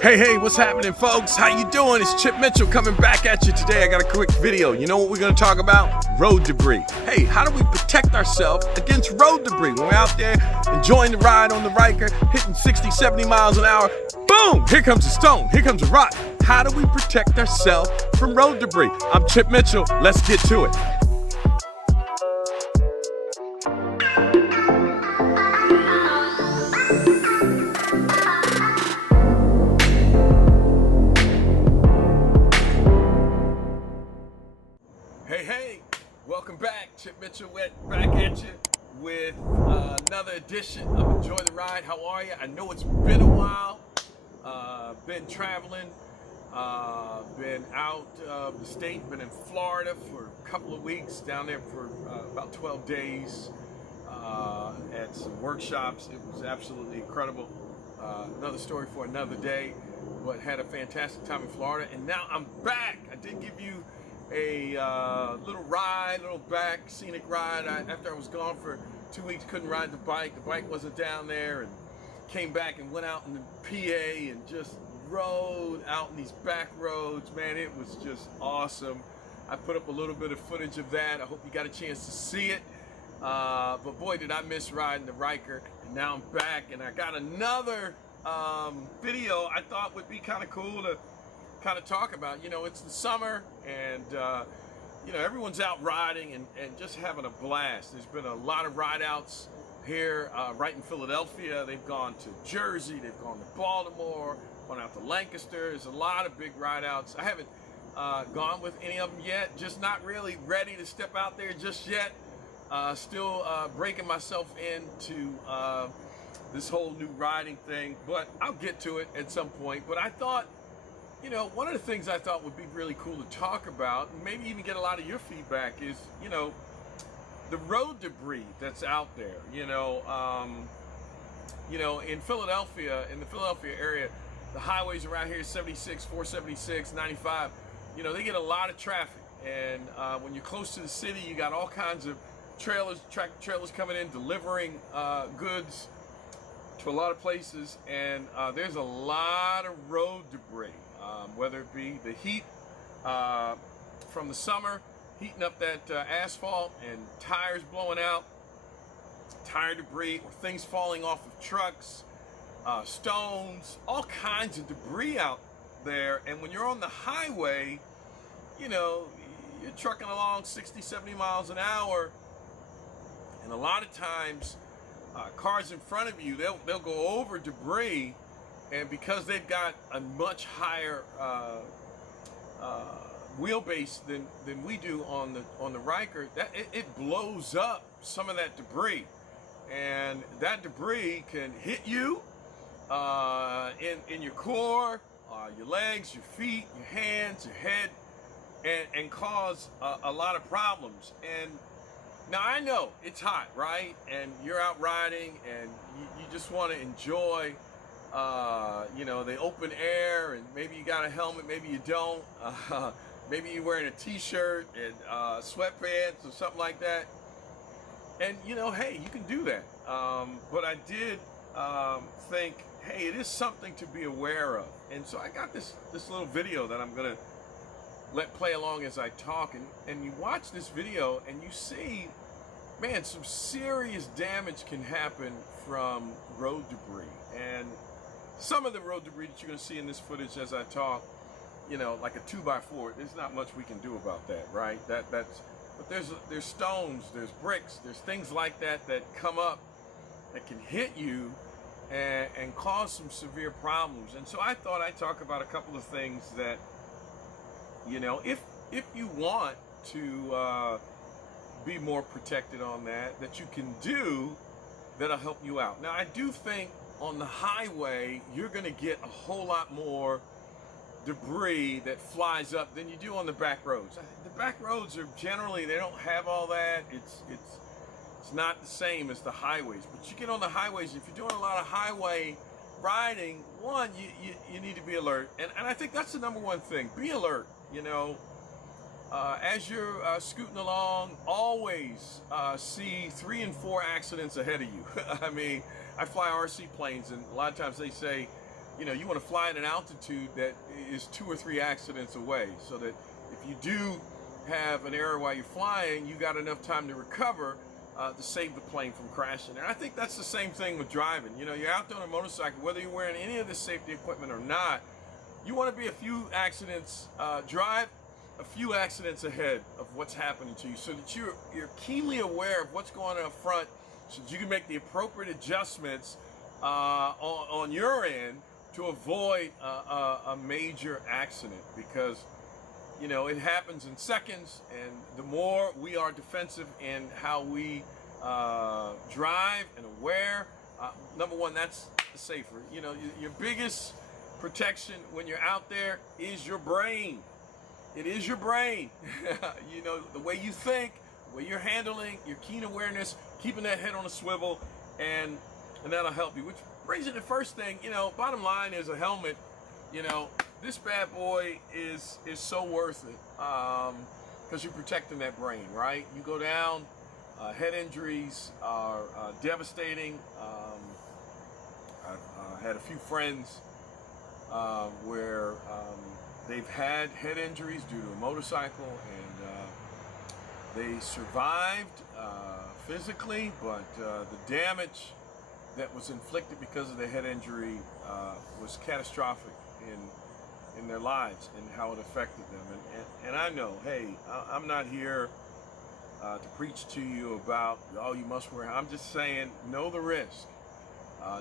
Hey, what's happening, folks? How you doing? It's Chip Mitchell coming back at you today. I got a quick video. You know what we're going to talk about? Road debris. Hey, how do we protect ourselves against road debris? When we're out there enjoying the ride on the Ryker, hitting 60, 70 miles an hour, boom! Here comes a stone. Here comes a rock. How do we protect ourselves from road debris? I'm Chip Mitchell. Let's get to it. Hey, welcome back. Chip Mitchell back at you with another edition of Enjoy the Ride. How are you? I know it's been a while. Been traveling, been out of the state, been in Florida for a couple of weeks, down there for about 12 days at some workshops. It was absolutely incredible. Another story for another day, but had a fantastic time in Florida, and now I'm back. I did give you a little back scenic ride. After I was gone for 2 weeks, couldn't ride the bike. The bike wasn't down there, and came back and went out in the PA and just rode out in these back roads. Man, it was just awesome. I put up a little bit of footage of that. I hope you got a chance to see it. But boy, did I miss riding the Ryker. And now I'm back, and I got another video I thought would be kind of cool to kind of talk about. You know, it's the summer, and you know, everyone's out riding and just having a blast. There's been a lot of ride outs here right in Philadelphia. They've gone to Jersey, they've gone to Baltimore, gone out to Lancaster. There's a lot of big ride outs. I haven't gone with any of them yet, just not really ready to step out there just yet. Still breaking myself into this whole new riding thing, but I'll get to it at some point. But I thought, you know, one of the things I thought would be really cool to talk about, and maybe even get a lot of your feedback, is, you know, the road debris that's out there. You know, in Philadelphia, in the Philadelphia area, the highways around here, 76, 476, 95, you know, they get a lot of traffic. And when you're close to the city, you got all kinds of trailers, tractor trailers coming in, delivering goods to a lot of places. And there's a lot of road debris, whether it be the heat from the summer, heating up that asphalt, and tires blowing out, tire debris, or things falling off of trucks, stones, all kinds of debris out there. And when you're on the highway, you know, you're trucking along 60, 70 miles an hour, and a lot of times cars in front of you, they'll go over debris, and because they've got a much higher wheelbase than we do on the Ryker, that it blows up some of that debris, and that debris can hit you in your core, your legs, your feet, your hands, your head, and cause a lot of problems. And now I know it's hot, right? And you're out riding, and you just want to enjoy you know, the open air, and maybe you got a helmet, maybe you don't. Maybe you're wearing a t-shirt and sweatpants or something like that. And, you know, hey, you can do that. But I did think, hey, it is something to be aware of. And so I got this little video that I'm going to let play along as I talk. And you watch this video and you see, man, some serious damage can happen from road debris. And some of the road debris that you're going to see in this footage as I talk, you know, like a 2x4, there's not much we can do about that, right? But there's stones, there's bricks, there's things like that come up that can hit you and cause some severe problems. And so I thought I'd talk about a couple of things that, you know, if you want to be more protected on that you can do, that'll help you out. Now, I do think on the highway, you're going to get a whole lot more debris that flies up than you do on the back roads. The back roads are generally, they don't have all that. It's not the same as the highways. But you get on the highways, if you're doing a lot of highway riding, one, you need to be alert. And I think that's the number one thing. Be alert. You know, as you're scooting along, always see 3 and 4 accidents ahead of you. I mean, I fly RC planes, and a lot of times they say you know, you want to fly at an altitude that is 2 or 3 accidents away, so that if you do have an error while you're flying, you got enough time to recover to save the plane from crashing. And I think that's the same thing with driving. You know, you're out there on a motorcycle, whether you're wearing any of this safety equipment or not, you want to be a few accidents, drive a few accidents ahead of what's happening to you, so that you're keenly aware of what's going on up front, so that you can make the appropriate adjustments on your end to avoid a major accident. Because, you know, it happens in seconds, and the more we are defensive in how we drive and aware, number one, that's safer. You know, your biggest protection when you're out there is your brain. It is your brain. You know, the way you think, the way you're handling, your keen awareness, keeping that head on a swivel, and that'll help you. Which brings you to the first thing, you know, bottom line is a helmet. You know, this bad boy is so worth it, because you're protecting that brain, right? You go down, head injuries are devastating. I've had a few friends where they've had head injuries due to a motorcycle, and they survived physically, but the damage that was inflicted because of the head injury was catastrophic in their lives and how it affected them. And I know, hey, I'm not here to preach to you about, oh, you must wear. I'm just saying, know the risk,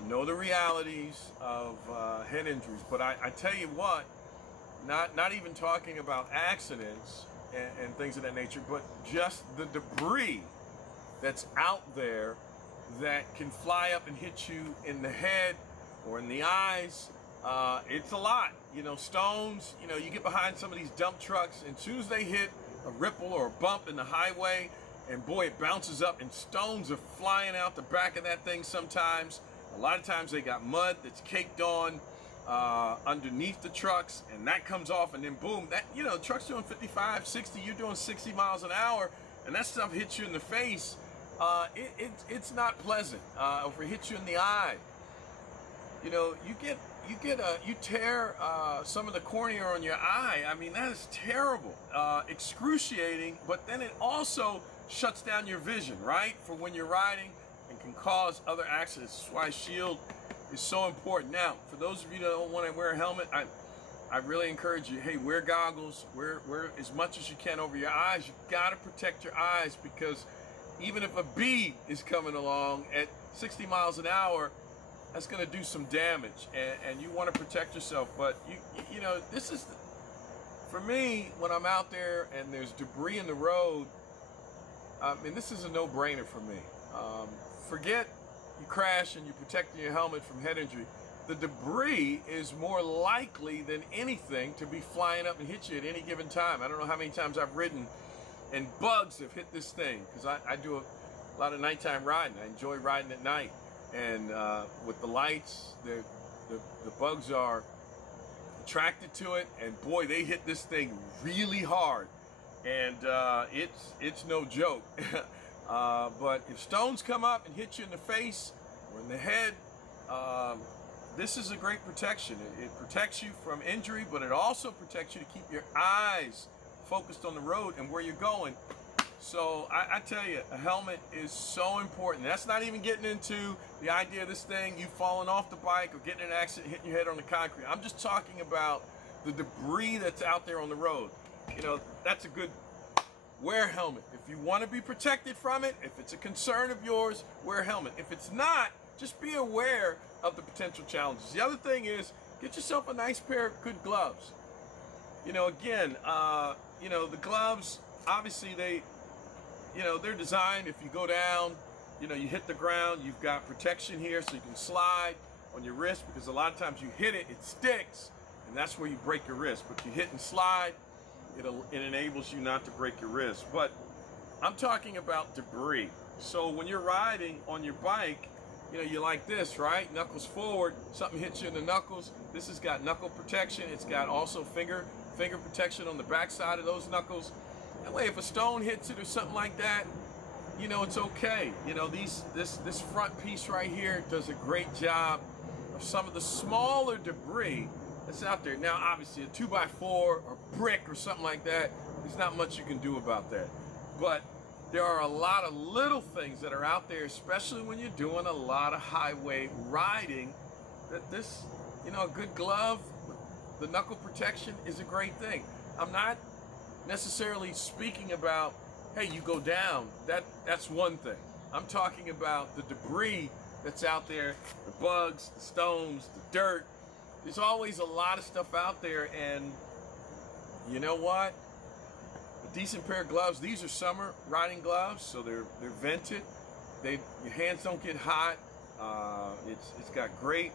know the realities of head injuries. But I tell you what, not even talking about accidents and things of that nature, but just the debris that's out there that can fly up and hit you in the head or in the eyes. It's a lot. You know, stones, you know, you get behind some of these dump trucks, and as soon as they hit a ripple or a bump in the highway, and boy, it bounces up, and stones are flying out the back of that thing sometimes. A lot of times they got mud that's caked on underneath the trucks, and that comes off, and then boom, that, you know, the truck's doing 55, 60, you're doing 60 miles an hour, and that stuff hits you in the face. It's not pleasant. If it hits you in the eye, you know, you tear some of the cornea on your eye. I mean, that is terrible, excruciating. But then it also shuts down your vision, right, for when you're riding, and can cause other accidents. That's why shield is so important. Now, for those of you that don't want to wear a helmet, I really encourage you, hey, wear goggles, wear as much as you can over your eyes. You got to protect your eyes, because even if a bee is coming along at 60 miles an hour, that's going to do some damage, and you want to protect yourself. But you know, this is, for me, when I'm out there and there's debris in the road, I mean, this is a no-brainer for me. Forget you crash and you're protecting your helmet from head injury. The debris is more likely than anything to be flying up and hit you at any given time. I don't know how many times I've ridden and bugs have hit this thing, because I do a lot of nighttime riding. I enjoy riding at night, and with the lights, the bugs are attracted to it, and boy, they hit this thing really hard, and it's no joke. But if stones come up and hit you in the face or in the head, this is a great protection. It protects you from injury, but it also protects you to keep your eyes focused on the road and where you're going. So I tell you, a helmet is so important. That's not even getting into the idea of this thing, you falling off the bike or getting in an accident, hitting your head on the concrete. I'm just talking about the debris that's out there on the road. You know, that's a good, wear a helmet. If you want to be protected from it, if it's a concern of yours, wear a helmet. If it's not, just be aware of the potential challenges. The other thing is, get yourself a nice pair of good gloves. You know, again, you know, the gloves, obviously they're designed, if you go down, you know, you hit the ground, you've got protection here so you can slide on your wrist, because a lot of times you hit it, it sticks, and that's where you break your wrist. But you hit and slide, it enables you not to break your wrist. But I'm talking about debris. So when you're riding on your bike, you know, you're like this, right? Knuckles forward, something hits you in the knuckles. This has got knuckle protection. It's got also finger protection on the back side of those knuckles. That way, if a stone hits it or something like that, you know, it's okay. You know, this front piece right here does a great job of some of the smaller debris that's out there. Now, obviously, a 2x4 or brick or something like that, there's not much you can do about that. But there are a lot of little things that are out there, especially when you're doing a lot of highway riding, that this, you know, a good glove, the knuckle protection is a great thing. I'm not necessarily speaking about, hey, you go down, that's one thing. I'm talking about the debris that's out there, the bugs, the stones, the dirt. There's always a lot of stuff out there, and you know what? A decent pair of gloves. These are summer riding gloves, so they're vented. Your hands don't get hot. It's got great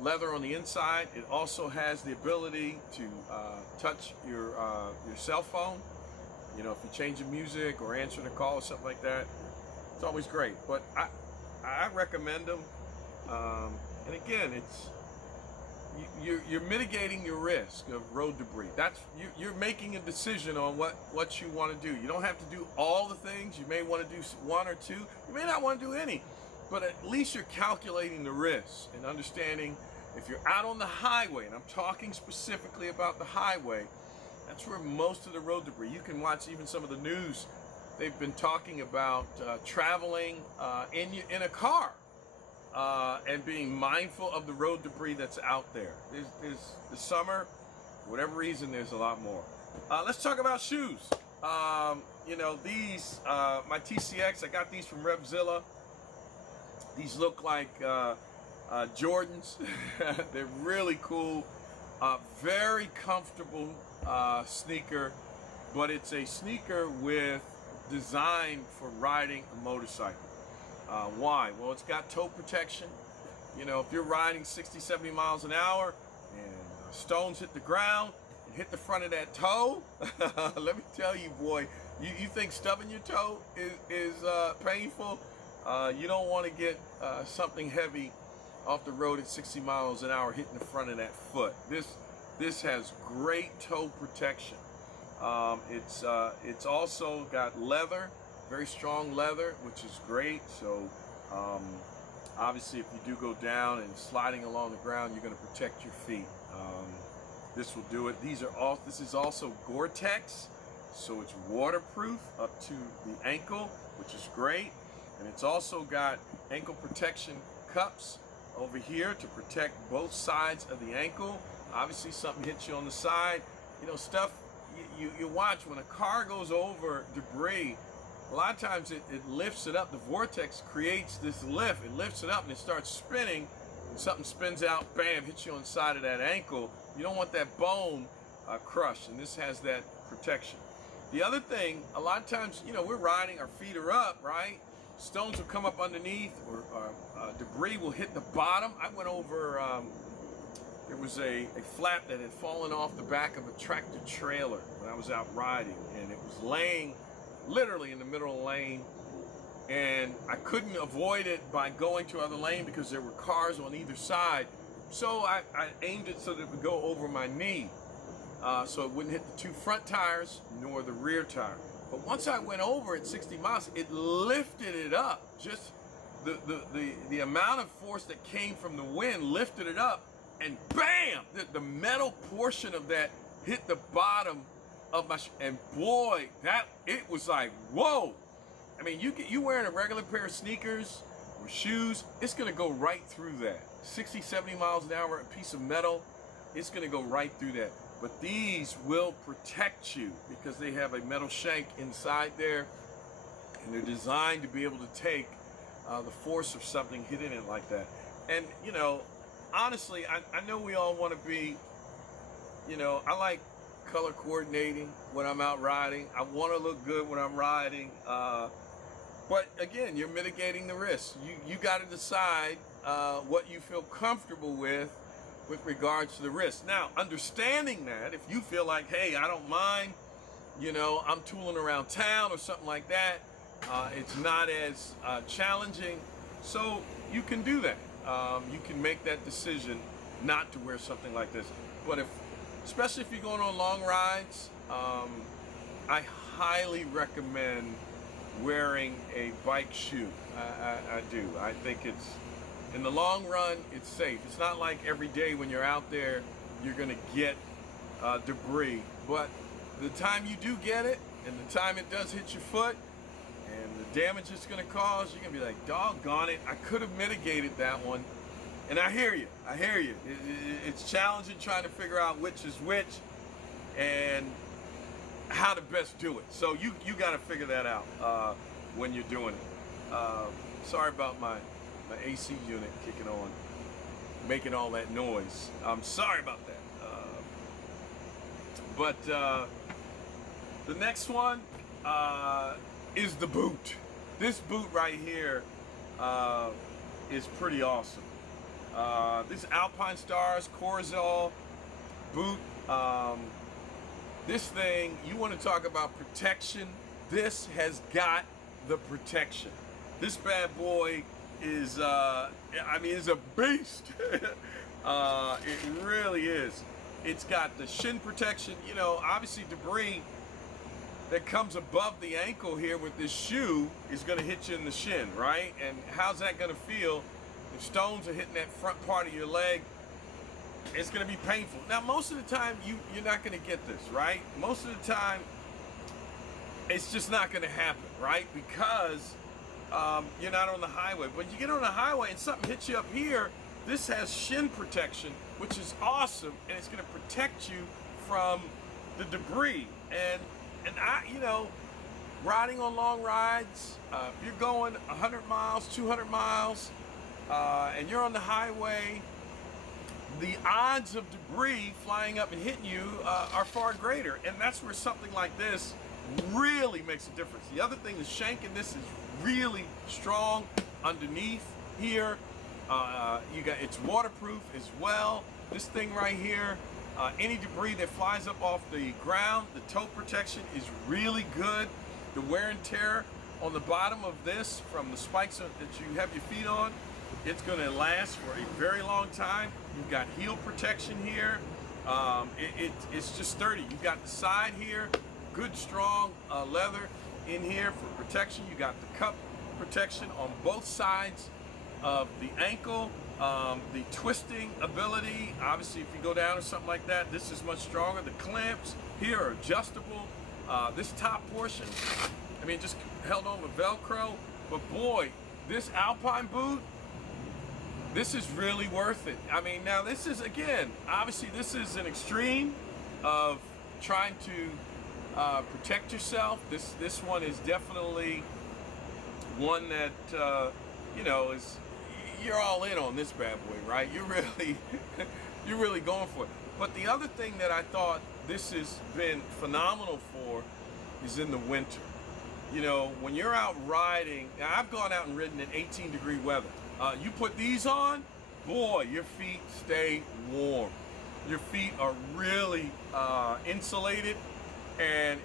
leather on the inside. It also has the ability to touch your cell phone. You know, if you're changing music or answering a call or something like that, it's always great. But I recommend them. And again, it's you're mitigating your risk of road debris. That's you're making a decision on what you want to do. You don't have to do all the things. You may want to do one or two. You may not want to do any. But at least you're calculating the risks and understanding if you're out on the highway, and I'm talking specifically about the highway, that's where most of the road debris. You can watch even some of the news. They've been talking about traveling in a car and being mindful of the road debris that's out there. There's the summer, for whatever reason, there's a lot more. Let's talk about shoes. You know, these, my TCX, I got these from Revzilla. These look like Jordans. They're really cool. Very comfortable sneaker, but it's a sneaker with design for riding a motorcycle. Why? Well, it's got toe protection. You know, if you're riding 60, 70 miles an hour and stones hit the ground and hit the front of that toe, let me tell you, boy, you think stubbing your toe is painful? You don't want to get something heavy off the road at 60 miles an hour hitting the front of that foot. This has great toe protection. It's also got leather, very strong leather, which is great. So obviously, if you do go down and sliding along the ground, you're going to protect your feet. This will do it. This is also Gore-Tex, so it's waterproof up to the ankle, which is great. And it's also got ankle protection cups over here to protect both sides of the ankle. Obviously, something hits you on the side. You know, stuff you watch when a car goes over debris, a lot of times it lifts it up. The vortex creates this lift. It lifts it up and it starts spinning. And something spins out, bam, hits you on the side of that ankle. You don't want that bone crushed, and this has that protection. The other thing, a lot of times, you know, we're riding, our feet are up, right? Stones will come up underneath, or debris will hit the bottom. I went over, there was a flap that had fallen off the back of a tractor trailer when I was out riding, and it was laying literally in the middle of the lane, and I couldn't avoid it by going to other lane because there were cars on either side. So I aimed it so that it would go over my knee, so it wouldn't hit the two front tires nor the rear tire. But once I went over at 60 miles, it lifted it up. Just the amount of force that came from the wind lifted it up, and bam! The metal portion of that hit the bottom of my and boy, it was like, whoa! I mean, you wearing a regular pair of sneakers or shoes, it's gonna go right through that. 60, 70 miles an hour, a piece of metal, it's gonna go right through that. But these will protect you because they have a metal shank inside there, and they're designed to be able to take the force of something hitting it like that. And, you know, honestly, I know we all want to be, you know, I like color coordinating when I'm out riding. I want to look good when I'm riding. But again, you're mitigating the risk. You got to decide what you feel comfortable with regards to the risk. Now, understanding that, if you feel like, hey, I don't mind, you know, I'm tooling around town or something like that, it's not as challenging, so you can do that. You can make that decision not to wear something like this. But especially if you're going on long rides, I highly recommend wearing a bike shoe. I do. I think it's In the long run, it's safe. It's not like every day when you're out there, you're gonna get debris. But the time you do get it, and the time it does hit your foot, and the damage it's gonna cause, you're gonna be like, doggone it, I could have mitigated that one. And I hear you, I hear you. It's challenging trying to figure out which is which and how to best do it. So you gotta figure that out when you're doing it. Sorry about my AC unit kicking on, making all that noise. I'm sorry about that. But the next one is the boot. This boot right here is pretty awesome. This Alpinestars Corozal boot. This thing, you want to talk about protection, this has got the protection. This bad boy is, I mean, it's a beast. It really is. It's got the shin protection. You know, obviously debris that comes above the ankle here with this shoe is going to hit you in the shin, right? And how's that going to feel if stones are hitting that front part of your leg? It's going to be painful. Now, most of the time, you're not going to get this, right? Most of the time, it's just not going to happen, right? Because you're not on the highway. But you get on the highway and something hits you up here, this has shin protection, which is awesome, and it's going to protect you from the debris. And I, you know, riding on long rides, if you're going 100 miles, 200 miles, and you're on the highway, the odds of debris flying up and hitting you are far greater. And that's where something like this really makes a difference. The other thing, the shank in this is really strong underneath here. It's waterproof as well. This thing right here, any debris that flies up off the ground, the toe protection is really good. The wear and tear on the bottom of this from the spikes that you have your feet on, it's going to last for a very long time. You've got heel protection here. It's just sturdy. You've got the side here, good strong leather in here for protection. You got the cup protection on both sides of the ankle. The twisting ability, obviously if you go down or something like that, this is much stronger. The clamps here are adjustable. This top portion, I mean, just held on with Velcro. But boy, this Alpine boot, this is really worth it. I mean, now this is, again, obviously this is an extreme of trying to protect yourself. This one is definitely one that, you know, you're all in on this bad boy, right? You're really going for it. But the other thing that I thought this has been phenomenal for is in the winter. You know, when you're out riding, now I've gone out and ridden in 18-degree weather. You put these on, boy, your feet stay warm. Your feet are really insulated, and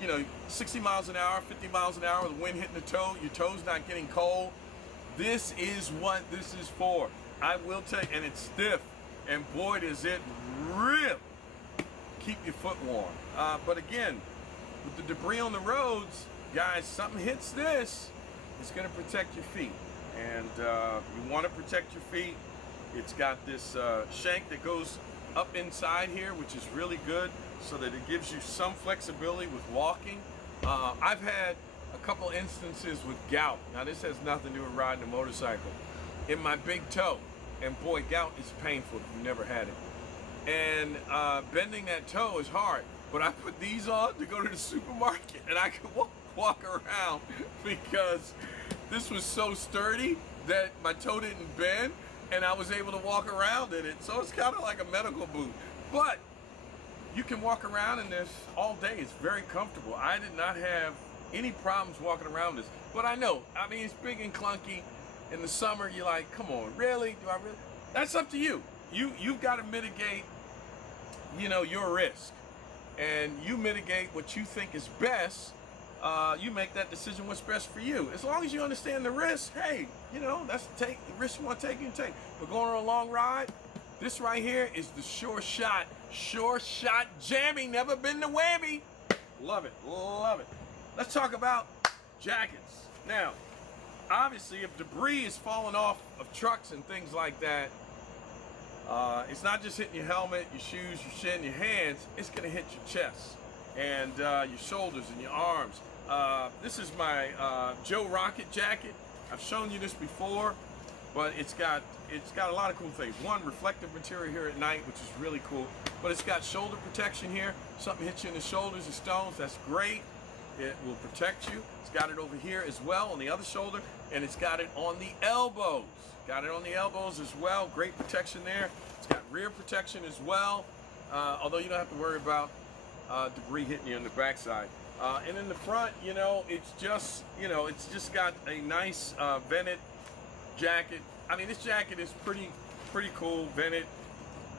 you know, 60 miles an hour, 50 miles an hour, the wind hitting the toe, your toes not getting cold. This is what this is for. I will tell you, and it's stiff, and boy, does it really keep your foot warm. But again, with the debris on the roads, guys, something hits this, it's going to protect your feet. And you want to protect your feet. It's got this shank that goes up inside here, which is really good, so that it gives you some flexibility with walking. I've had a couple instances with gout. Now this has nothing to do with riding a motorcycle. In my big toe, and boy, gout is painful if you've never had it. And bending that toe is hard. But I put these on to go to the supermarket, and I could walk around because this was so sturdy that my toe didn't bend, and I was able to walk around in it. So it's kind of like a medical boot. But you can walk around in this all day. It's very comfortable. I did not have any problems walking around this. But I know, I mean, it's big and clunky. In the summer, you're like, come on, really? Do I really? That's up to you. You've got to mitigate, you know, your risk. And you mitigate what you think is best. You make that decision what's best for you. As long as you understand the risk, hey, you know, that's the risk you want to take, you can take. But going on a long ride, this right here is the sure shot jammy, never been the whammy. Love it, love it. Let's talk about jackets. Now, obviously, if debris is falling off of trucks and things like that, it's not just hitting your helmet, your shoes, your shin, your hands. It's going to hit your chest and your shoulders and your arms. This is my Joe Rocket jacket. I've shown you this before, but it's got a lot of cool things. One, reflective material here at night, which is really cool. But it's got shoulder protection here. Something hits you in the shoulders or stones, that's great. It will protect you. It's got it over here as well on the other shoulder, and it's got it on the elbows. Got it on the elbows as well. Great protection there. It's got rear protection as well, although you don't have to worry about debris hitting you on the backside. And in the front, you know, it's just got a nice vented jacket. I mean, this jacket is pretty cool, vented.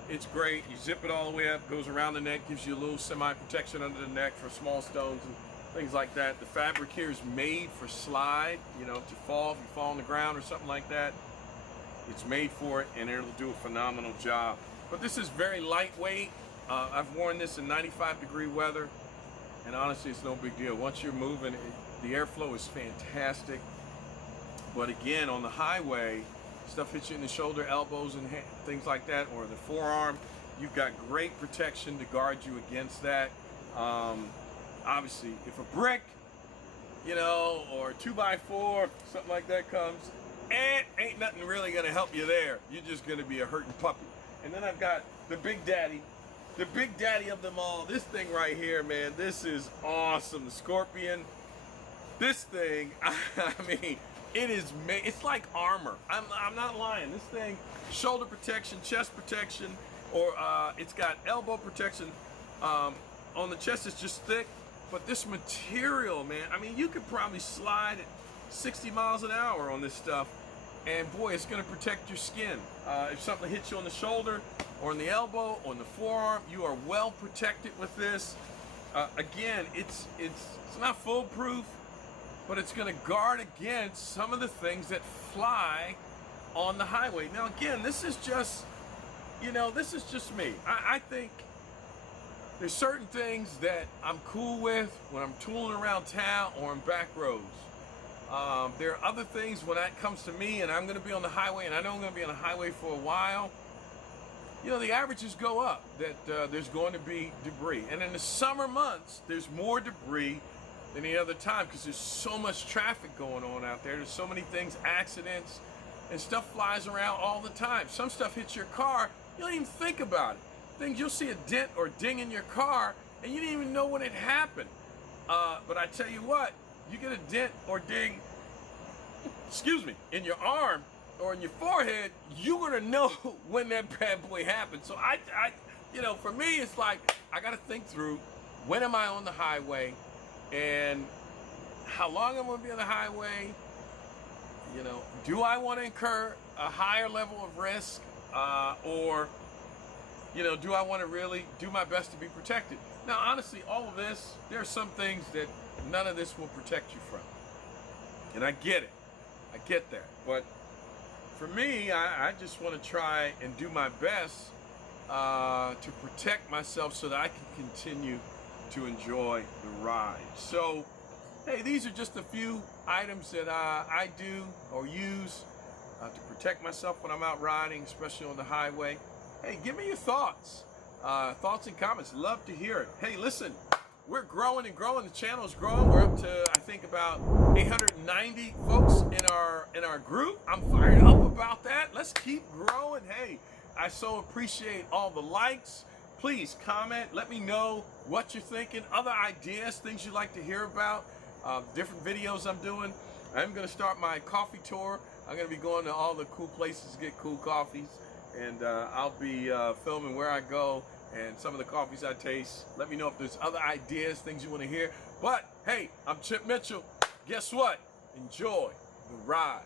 It's great. You zip it all the way up, goes around the neck, gives you a little semi-protection under the neck for small stones and things like that. The fabric here is made for slide, you know, to fall if you fall on the ground or something like that. It's made for it, and it'll do a phenomenal job. But this is very lightweight. I've worn this in 95-degree weather, and honestly, it's no big deal. Once you're moving, the airflow is fantastic. But again, on the highway, stuff hits you in the shoulder, elbows, and things like that, or the forearm. You've got great protection to guard you against that. Obviously, if a brick, you know, or a 2x4, something like that comes, ain't nothing really gonna help you there. You're just gonna be a hurting puppy. And then I've got the big daddy of them all. This thing right here, man, this is awesome. The Scorpion. This thing, I mean, it is made, it's like armor. I'm not lying. This thing, shoulder protection, chest protection, or it's got elbow protection. On the chest, it's just thick, but this material, man, I mean, you could probably slide at 60 miles an hour on this stuff, and boy, it's gonna protect your skin. If something hits you on the shoulder, or on the elbow, or on the forearm, you are well protected with this. Again, it's not foolproof, but it's going to guard against some of the things that fly on the highway. Now, again, this is just, you know, this is just me. I think there's certain things that I'm cool with when I'm tooling around town or in back roads. There are other things when that comes to me and I'm going to be on the highway, and I know I'm going to be on the highway for a while. You know, the averages go up, that there's going to be debris. And in the summer months, there's more debris than any other time because there's so much traffic going on out there. There's so many things, accidents, and stuff flies around all the time. Some stuff hits your car, you don't even think about it. Things, you'll see a dent or ding in your car, and you didn't even know when it happened. But I tell you what, you get a dent or ding, excuse me, in your arm or in your forehead, you're gonna know when that bad boy happened. So I you know, for me, it's like, I gotta think through, when am I on the highway, and how long I'm gonna be on the highway. You know, do I want to incur a higher level of risk, or, you know, do I want to really do my best to be protected? Now, honestly, all of this, there are some things that none of this will protect you from, and I get it. I get that, but for me, I just want to try and do my best to protect myself so that I can continue to enjoy the ride. So, hey, these are just a few items that I do or use to protect myself when I'm out riding, especially on the highway. Hey, give me your thoughts. Thoughts and comments. Love to hear it. Hey, listen, we're growing and growing. The channel is growing. We're up to, I think, about 890 folks in our group. I'm fired up about that. Let's keep growing. Hey, I so appreciate all the likes. Please comment. Let me know what you're thinking. Other ideas, things you'd like to hear about. Different videos I'm doing. I'm going to start my coffee tour. I'm going to be going to all the cool places to get cool coffees. And I'll be filming where I go and some of the coffees I taste. Let me know if there's other ideas, things you want to hear. But, hey, I'm Chip Mitchell. Guess what? Enjoy the ride.